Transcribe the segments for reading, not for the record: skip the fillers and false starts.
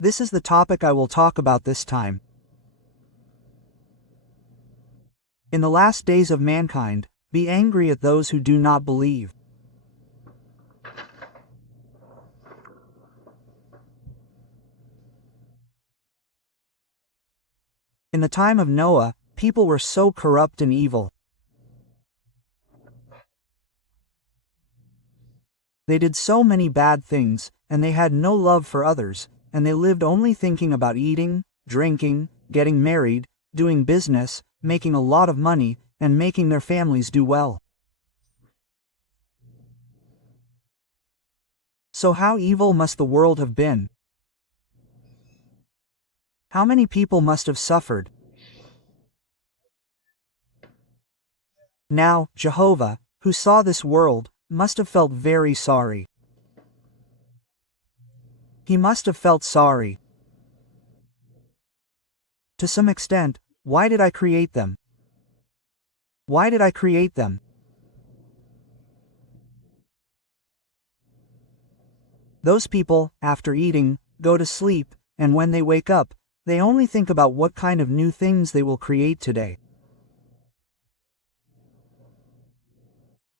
This is the topic I will talk about this time. In the last days of mankind, be angry at those who do not believe. In the time of Noah, people were so corrupt and evil. They did so many bad things, and they had no love for others, and they lived only thinking about eating, drinking, getting married, doing business, making a lot of money, and making their families do well. So how evil must the world have been? How many people must have suffered? Now, Jehovah, who saw this world, must have felt very sorry. He must have felt sorry. To some extent, why did I create them? Why did I create them? Those people, after eating, go to sleep, and when they wake up, they only think about what kind of new things they will create today.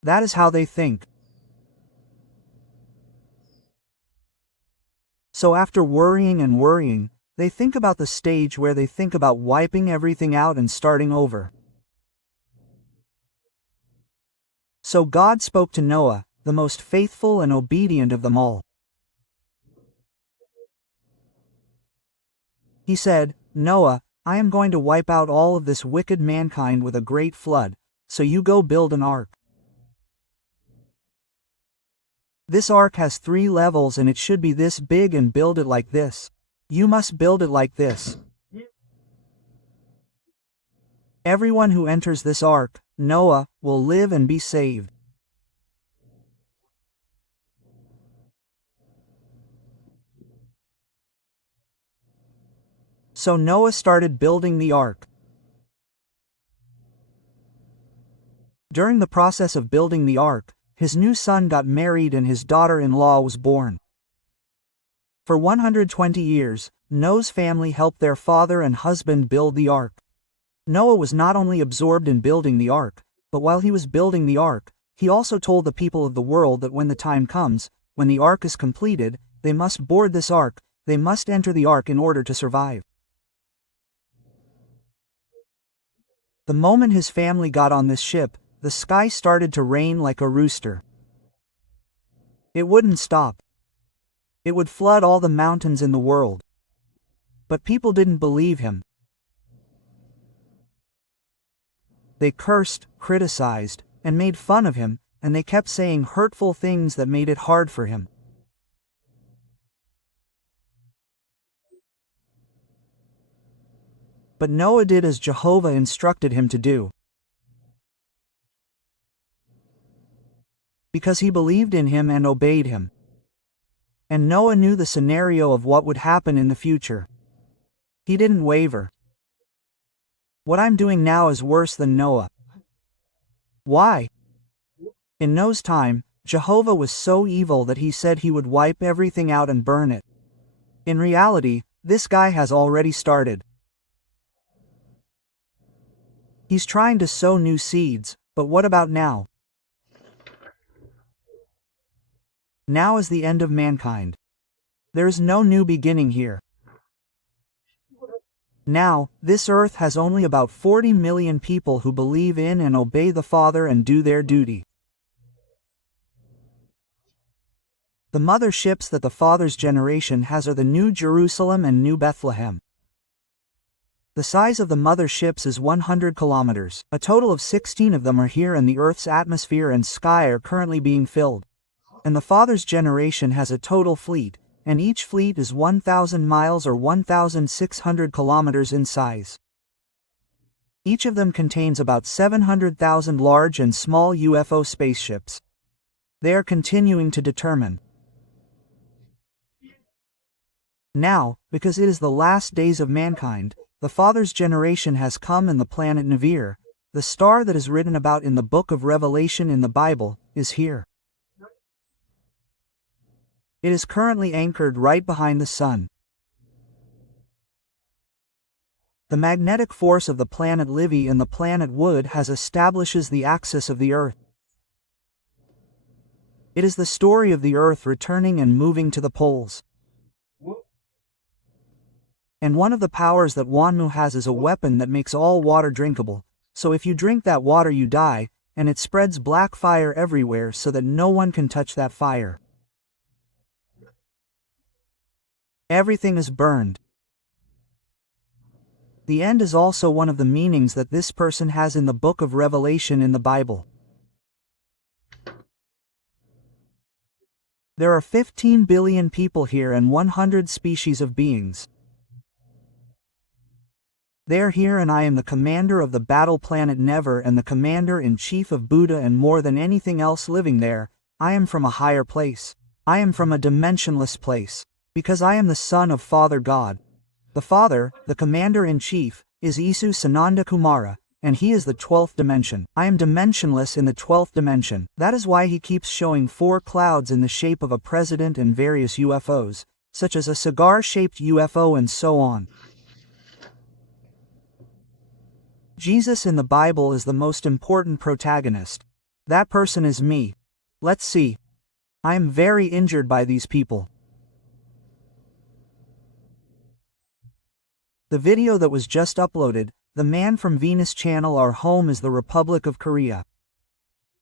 That is how they think. So after worrying and worrying, they think about the stage where they think about wiping everything out and starting over. So God spoke to Noah, the most faithful and obedient of them all. He said, "Noah, I am going to wipe out all of this wicked mankind with a great flood, so you go build an ark. This ark has 3 levels and it should be this big and build it like this. You must build it like this. Everyone who enters this ark, Noah, will live and be saved." So Noah started building the ark. During the process of building the ark, his new son got married and his daughter-in-law was born. For 120 years, Noah's family helped their father and husband build the ark. Noah was not only absorbed in building the ark, but while he was building the ark, he also told the people of the world that when the time comes, when the ark is completed, they must board this ark, they must enter the ark in order to survive. The moment his family got on this ship, the sky started to rain like a rooster. It wouldn't stop. It would flood all the mountains in the world. But people didn't believe him. They cursed, criticized, and made fun of him, and they kept saying hurtful things that made it hard for him. But Noah did as Jehovah instructed him to do. Because he believed in him and obeyed him. And Noah knew the scenario of what would happen in the future. He didn't waver. What I'm doing now is worse than Noah. Why? In Noah's time, Jehovah was so evil that he said he would wipe everything out and burn it. In reality, this guy has already started. He's trying to sow new seeds, but what about now? Now is the end of mankind. There is no new beginning here. Now, this earth has only about 40 million people who believe in and obey the Father and do their duty. The mother ships that the Father's generation has are the New Jerusalem and New Bethlehem. The size of the mother ships is 100 kilometers. A total of 16 of them are here and the Earth's atmosphere and sky are currently being filled. And the Father's generation has a total fleet, and each fleet is 1,000 miles or 1,600 kilometers in size. Each of them contains about 700,000 large and small UFO spaceships. They are continuing to determine. Now, because it is the last days of mankind, the Father's generation has come and the planet Nibiru, the star that is written about in the book of Revelation in the Bible, is here. It is currently anchored right behind the sun. The magnetic force of the planet Livy and the planet Wood has establishes the axis of the Earth. It is the story of the Earth returning and moving to the poles. And one of the powers that Wanmu has is a weapon that makes all water drinkable. So if you drink that water you die, and it spreads black fire everywhere so that no one can touch that fire. Everything is burned. The end is also one of the meanings that this person has in the book of Revelation in the Bible. There are 15 billion people here and 100 species of beings. They are here and I am the commander of the battle planet Never and the commander-in-chief of Buddha, and more than anything else living there, I am from a higher place. I am from a dimensionless place. Because I am the son of Father God. The Father, the commander-in-chief, is Isu Sananda Kumara, and he is the 12th dimension. I am dimensionless in the 12th dimension. That is why he keeps showing 4 clouds in the shape of a president and various UFOs, such as a cigar-shaped UFO and so on. Jesus in the Bible is the most important protagonist. That person is me. Let's see. I am very injured by these people. The video that was just uploaded, the Man from Venus channel. Our home is the Republic of Korea.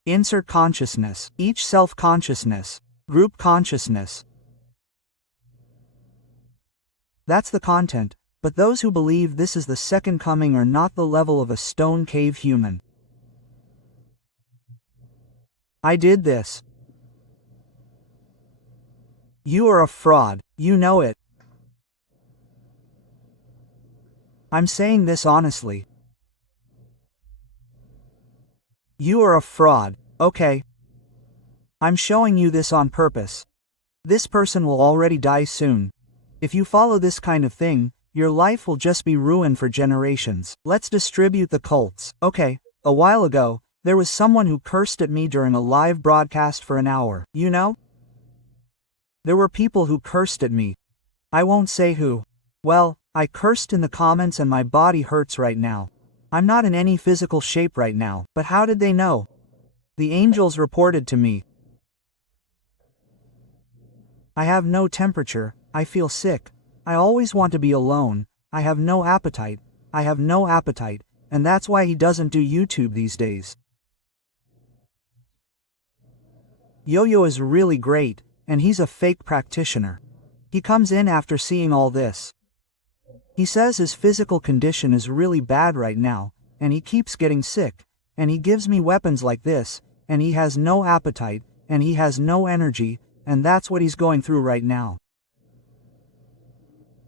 Insert consciousness, each self-consciousness, group consciousness. That's the content. But those who believe this is the second coming are not the level of a stone cave human. I did this. You are a fraud, you know it. I'm saying this honestly. You are a fraud, okay? I'm showing you this on purpose. This person will already die soon. If you follow this kind of thing, your life will just be ruined for generations. Let's distribute the cults. Okay, a while ago, there was someone who cursed at me during a live broadcast for an hour. You know? There were people who cursed at me. I won't say who. Well, I cursed in the comments and my body hurts right now. I'm not in any physical shape right now, but how did they know? The angels reported to me. I have no temperature, I feel sick. I always want to be alone, I have no appetite, and that's why he doesn't do YouTube these days. Yo-Yo is really great, and he's a fake practitioner. He comes in after seeing all this. He says his physical condition is really bad right now, and he keeps getting sick, and he gives me weapons like this, and he has no appetite, and he has no energy, and that's what he's going through right now.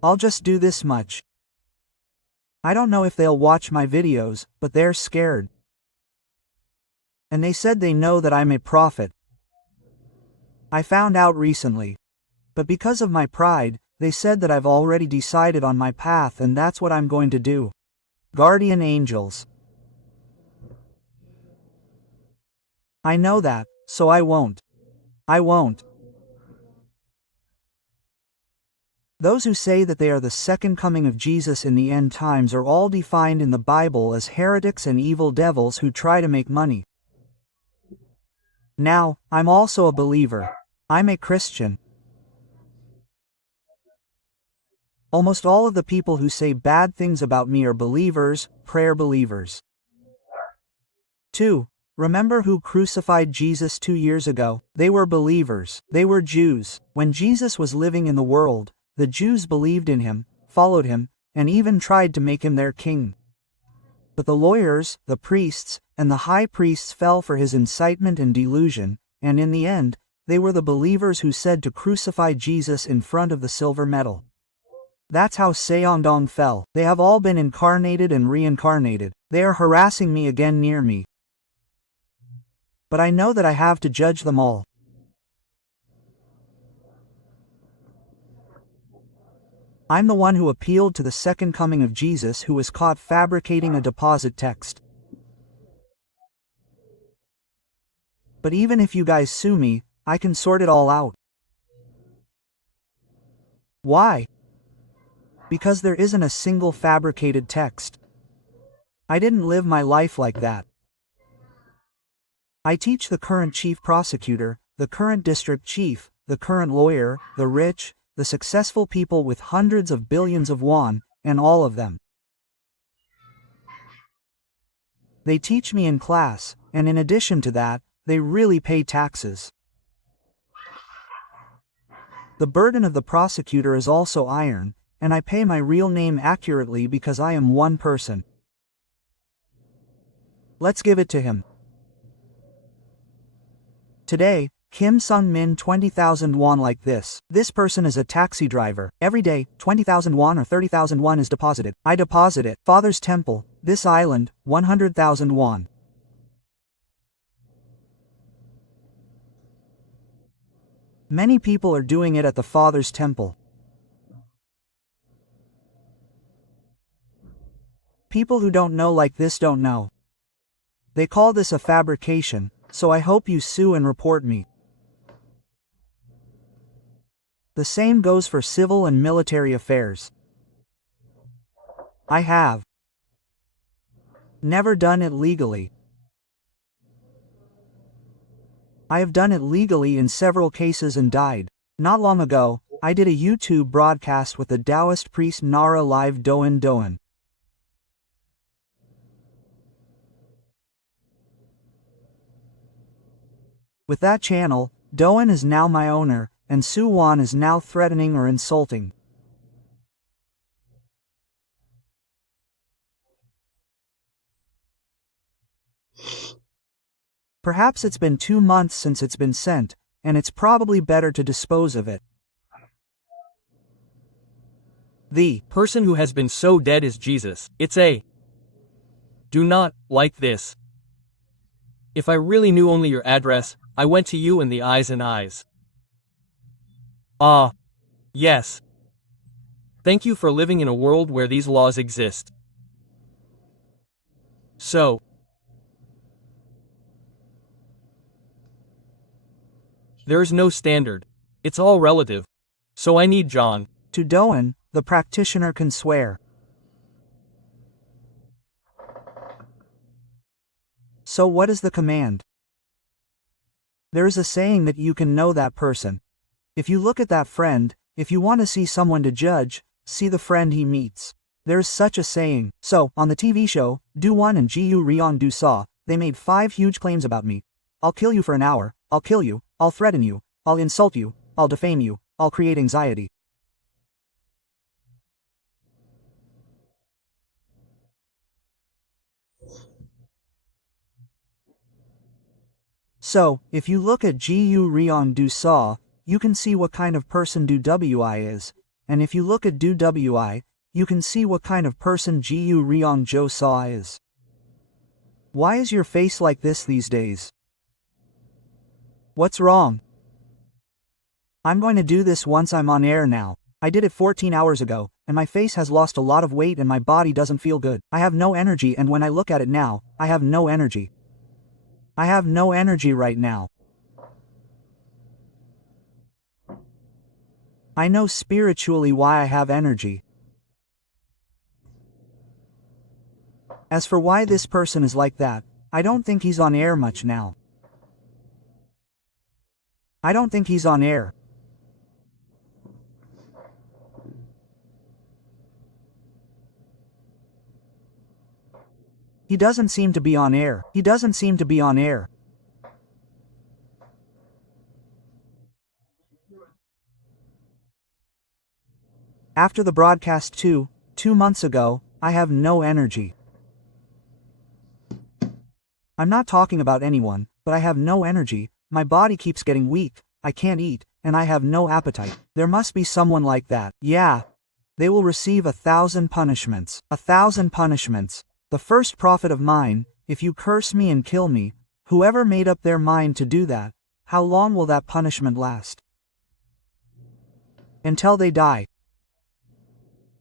I'll just do this much. I don't know if they'll watch my videos, but they're scared. And they said they know that I'm a prophet. I found out recently. But because of my pride, they said that I've already decided on my path and that's what I'm going to do. Guardian angels. I know that, so I won't. I won't. Those who say that they are the second coming of Jesus in the end times are all defined in the Bible as heretics and evil devils who try to make money. Now, I'm also a believer. I'm a Christian. Almost all of the people who say bad things about me are believers, prayer believers. 2. Remember who crucified Jesus 2 years ago? They were believers. They were Jews. When Jesus was living in the world, the Jews believed in him, followed him, and even tried to make him their king. But the lawyers, the priests, and the high priests fell for his incitement and delusion, and in the end, they were the believers who said to crucify Jesus in front of the silver medal. That's how Seongdong fell. They have all been incarnated and reincarnated. They are harassing me again near me. But I know that I have to judge them all. I'm the one who appealed to the second coming of Jesus who was caught fabricating a deposit text. But even if you guys sue me, I can sort it all out. Why? Because there isn't a single fabricated text. I didn't live my life like that. I teach the current chief prosecutor, the current district chief, the current lawyer, the rich, the successful people with hundreds of billions of won, and all of them. They teach me in class, and in addition to that, they really pay taxes. The burden of the prosecutor is also iron, and I pay my real name accurately because I am one person. Let's give it to him. Today, Kim Sung-min 20,000 won like this. This person is a taxi driver. Every day, 20,000 won or 30,000 won is deposited. I deposit it. Father's Temple, this island, 100,000 won. Many people are doing it at the Father's Temple. People who don't know like this don't know. They call this a fabrication, so I hope you sue and report me. The same goes for civil and military affairs. I have never done it legally. I have done it legally in several cases and died. Not long ago, I did a YouTube broadcast with the Taoist priest Nara Live Doan Doan. With that channel, Doan is now my owner, and Suwon is now threatening or insulting. Perhaps it's been 2 months since it's been sent, and it's probably better to dispose of it. The person who has been so dead is Jesus. It's a do not like this. If I really knew only your address, I went to you in the eyes and eyes. Ah, yes. Thank you for living in a world where these laws exist. So, there is no standard. It's all relative. So I need John. To Doan, the practitioner can swear. So what is the command? There is a saying that you can know that person. If you look at that friend, if you want to see someone to judge, see the friend he meets. There is such a saying. So, on the TV show, Do-won and Ji-Yu Ryeon Do-saw, they made 5 huge claims about me. I'll kill you for an hour, I'll kill you, I'll threaten you, I'll insult you, I'll defame you, I'll create anxiety. So, if you look at Ji-Yu Ryeon Do-saw, you can see what kind of person Do-wi is, and if you look at Do-wi, you can see what kind of person Ji-Yu Ryeon Jo-saw is. Why is your face like this these days? What's wrong? I'm going to do this once I'm on air now. I did it 14 hours ago, and my face has lost a lot of weight and my body doesn't feel good. I have no energy, and when I look at it now, I have no energy. I have no energy right now. I know spiritually why I have energy. As for why this person is like that, I don't think he's on air much now. I don't think he's on air. He doesn't seem to be on air. He doesn't seem to be on air. After the broadcast 2 months ago, I have no energy. I'm not talking about anyone, but I have no energy, my body keeps getting weak, I can't eat, and I have no appetite. There must be someone like that. Yeah. They will receive 1,000 punishments. 1,000 punishments. The first prophet of mine, if you curse me and kill me, whoever made up their mind to do that, how long will that punishment last? Until they die.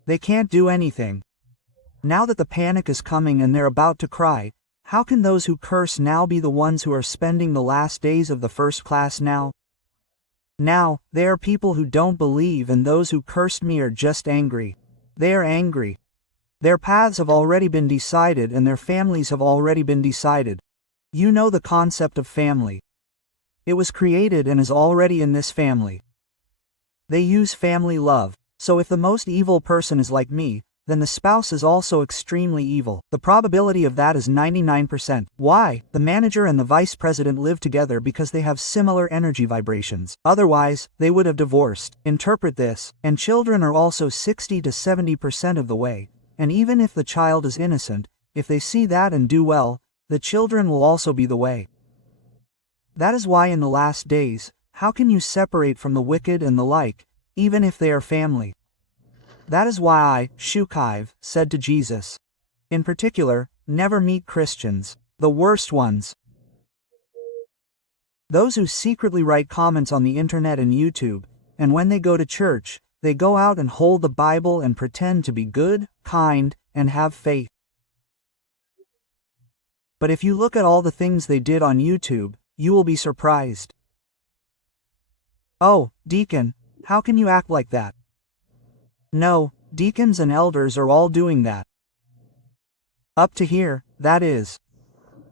They can't do anything. Now that the panic is coming and they're about to cry, how can those who curse now be the ones who are spending the last days of the first class now? Now, they are people who don't believe, and those who cursed me are just angry. They are angry. Their paths have already been decided and their families have already been decided. You know the concept of family. It was created and is already in this family. They use family love. So if the most evil person is like me, then the spouse is also extremely evil. The probability of that is 99%. Why? The manager and the vice president live together because they have similar energy vibrations. Otherwise, they would have divorced. Interpret this. And children are also 60 to 70% of the way. And even if the child is innocent, if they see that and do well, the children will also be the way. That is why in the last days, how can you separate from the wicked and the like, even if they are family? That is why I, Shukive, said to Jesus. In particular, never meet Christians, the worst ones. Those who secretly write comments on the internet and YouTube, and when they go to church, they go out and hold the Bible and pretend to be good, kind, and have faith. But if you look at all the things they did on YouTube, you will be surprised. Oh, deacon, how can you act like that? No, deacons and elders are all doing that. Up to here, that is.